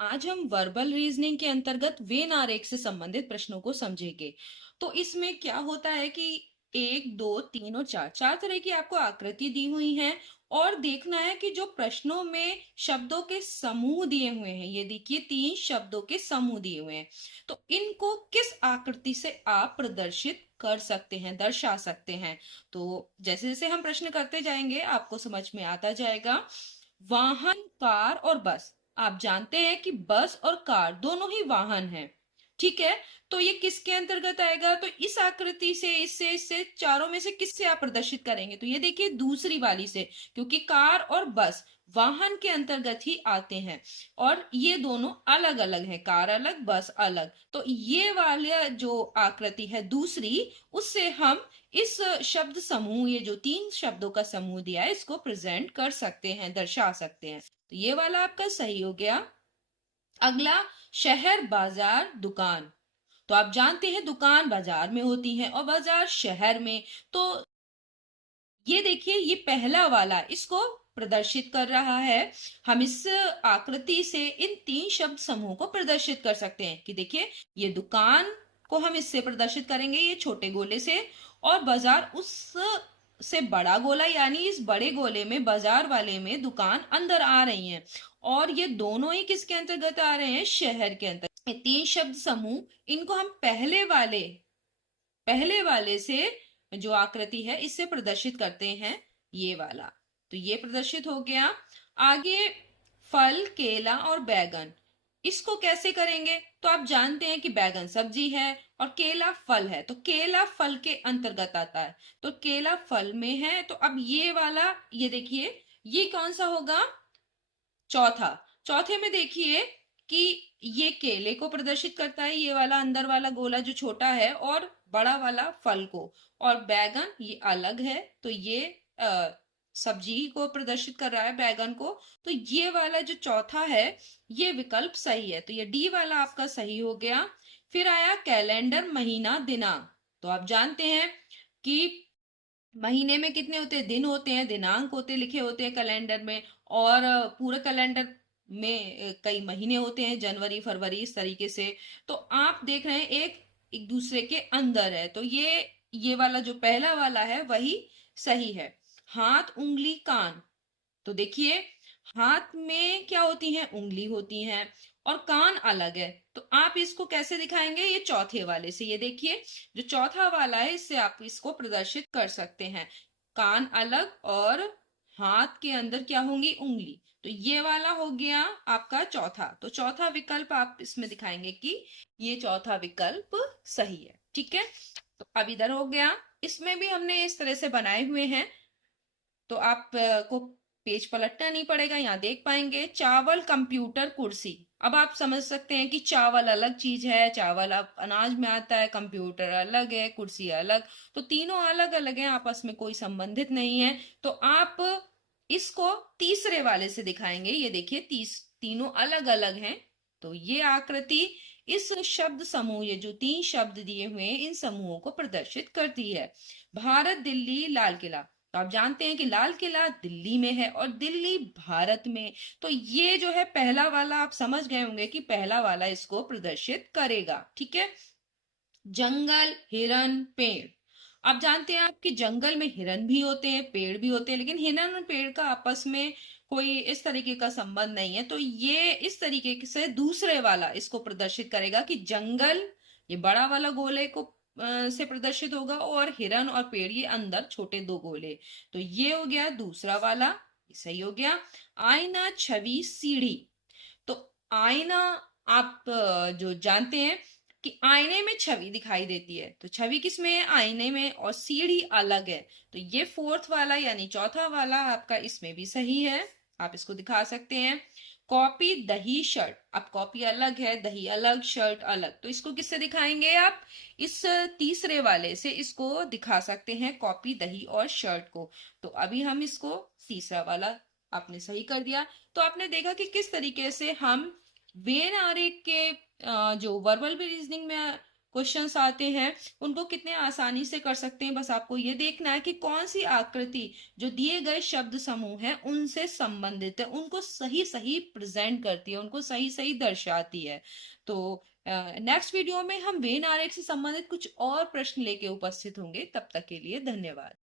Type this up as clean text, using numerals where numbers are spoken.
आज हम verbal reasoning के अंतर्गत वेन आरेख से संबंधित प्रश्नों को समझेंगे। तो इसमें क्या होता है कि एक, दो, तीन और चार, चार तरह की आपको आकृति दी हुई है और देखना है कि जो प्रश्नों में शब्दों के समूह दिए हुए हैं, ये देखिए तीन शब्दों के समूह दिए हुए हैं, तो इनको किस आकृति से आप प्रदर्शित कर सकते हैं, दर्शा सकते हैं। तो जैसे जैसे हम प्रश्न करते जाएंगे आपको समझ में आता जाएगा। वाहन, कार और बस। आप जानते हैं कि बस और कार दोनों ही वाहन हैं, ठीक है। तो ये किसके अंतर्गत आएगा, तो इस आकृति से, इससे इससे चारों में से किससे आप प्रदर्शित करेंगे, तो ये देखिए दूसरी वाली से, क्योंकि कार और बस वाहन के अंतर्गत ही आते हैं और ये दोनों अलग अलग हैं, कार अलग बस अलग। तो ये वाले जो आकृति है दूसरी, उससे हम इस शब्द समूह, ये जो तीन शब्दों का समूह दिया है, इसको प्रेजेंट कर सकते हैं, दर्शा सकते हैं। तो ये वाला आपका सही हो गया। अगला, शहर, बाजार, दुकान। तो आप जानते हैं दुकान बाजार में होती है और बाजार शहर में। तो ये देखिए, ये पहला वाला इसको प्रदर्शित कर रहा है। हम इस आकृति से इन तीन शब्द समूह को प्रदर्शित कर सकते हैं कि देखिए, ये दुकान को हम इससे प्रदर्शित करेंगे, ये छोटे गोले से, और बाजार उस से बड़ा गोला, यानी इस बड़े गोले में, बाजार वाले में दुकान अंदर आ रही हैं और ये दोनों ही किसके अंतर्गत आ रहे हैं, शहर के अंतर्गत। ये तीन शब्द समूह, इनको हम पहले वाले से जो आकृति है इससे प्रदर्शित करते हैं, ये वाला। तो ये प्रदर्शित हो गया। आगे, फल, केला और बैगन, इसको कैसे करेंगे, तो आप जानते हैं कि बैगन सब्जी है और केला फल है, तो केला फल के अंतर्गत आता है, तो केला फल में है। तो अब ये वाला, ये देखिए, ये कौन सा होगा, चौथा। चौथे में देखिए कि ये केले को प्रदर्शित करता है, ये वाला अंदर वाला गोला जो छोटा है, और बड़ा वाला फल को, और बैगन ये अलग है, तो ये सब्जी को प्रदर्शित कर रहा है, बैगन को। तो ये वाला जो चौथा है, ये विकल्प सही है, तो ये डी वाला आपका सही हो गया। फिर आया कैलेंडर, महीना, दिनांक। तो आप जानते हैं कि महीने में कितने होते हैं, दिन होते हैं, दिनांक होते लिखे होते हैं कैलेंडर में, और पूरे कैलेंडर में कई महीने होते हैं, जनवरी, फरवरी, इस तरीके से। तो आप देख रहे हैं एक एक दूसरे के अंदर है, तो ये वाला जो पहला वाला है वही सही है। हाथ, उंगली, कान। तो देखिए, हाथ में क्या होती है, उंगली होती है, और कान अलग है। तो आप इसको कैसे दिखाएंगे, ये चौथे वाले से, ये देखिए जो चौथा वाला है, इससे आप इसको प्रदर्शित कर सकते हैं। कान अलग और हाथ के अंदर क्या होंगी, उंगली। तो ये वाला हो गया आपका चौथा। तो चौथा विकल्प आप इसमें दिखाएंगे कि ये चौथा विकल्प सही है, ठीक है। तो अब इधर हो गया, इसमें भी हमने इस तरह से बनाए हुए हैं, तो आप को पेज पलटना नहीं पड़ेगा, यहाँ देख पाएंगे। चावल, कंप्यूटर, कुर्सी। अब आप समझ सकते हैं कि चावल अलग चीज है, चावल अब अनाज में आता है, कंप्यूटर अलग है, कुर्सी अलग। तो तीनों अलग अलग हैं, आपस में कोई संबंधित नहीं है। तो आप इसको तीसरे वाले से दिखाएंगे, ये देखिए तीनों अलग अलग हैं। तो ये आकृति इस शब्द समूह, ये जो तीन शब्द दिए हुए हैं, इन समूहों को प्रदर्शित करती है। भारत, दिल्ली, लाल किला। तो आप जानते हैं कि लाल किला दिल्ली में है और दिल्ली भारत में। तो ये जो है पहला वाला, आप समझ गए होंगे कि पहला वाला इसको प्रदर्शित करेगा, ठीक है। जंगल, हिरन, पेड़। आप जानते हैं आपके जंगल में हिरन भी होते हैं, पेड़ भी होते हैं, लेकिन हिरन और पेड़ का आपस में कोई इस तरीके का संबंध नहीं है। तो ये इस तरीके से दूसरे वाला इसको प्रदर्शित करेगा कि जंगल, ये बड़ा वाला गोले को से प्रदर्शित होगा, और हिरन और पेड़ ये अंदर छोटे दो गोले। तो ये हो गया दूसरा वाला, सही हो गया। आईना, छवि, सीढ़ी। तो आईना, आप जो जानते हैं कि आईने में छवि दिखाई देती है, तो छवि किस में है, आईने में, और सीढ़ी अलग है। तो ये फोर्थ वाला यानी चौथा वाला आपका इसमें भी सही है, आप इसको दिखा सकते हैं। कॉपी, दही, शर्ट। अब कॉपी अलग है, दही अलग, शर्ट अलग, तो इसको किससे दिखाएंगे आप, इस तीसरे वाले से इसको दिखा सकते हैं, कॉपी, दही और शर्ट को। तो अभी हम इसको तीसरा वाला आपने सही कर दिया। तो आपने देखा कि किस तरीके से हम वेन आरेख के जो वर्बल रीजनिंग में क्वेश्चंस आते हैं उनको कितने आसानी से कर सकते हैं। बस आपको ये देखना है कि कौन सी आकृति जो दिए गए शब्द समूह है उनसे संबंधित है, उनको सही सही प्रेजेंट करती है, उनको सही सही दर्शाती है। तो नेक्स्ट वीडियो में हम वेन आरेख से संबंधित कुछ और प्रश्न लेके उपस्थित होंगे। तब तक के लिए धन्यवाद।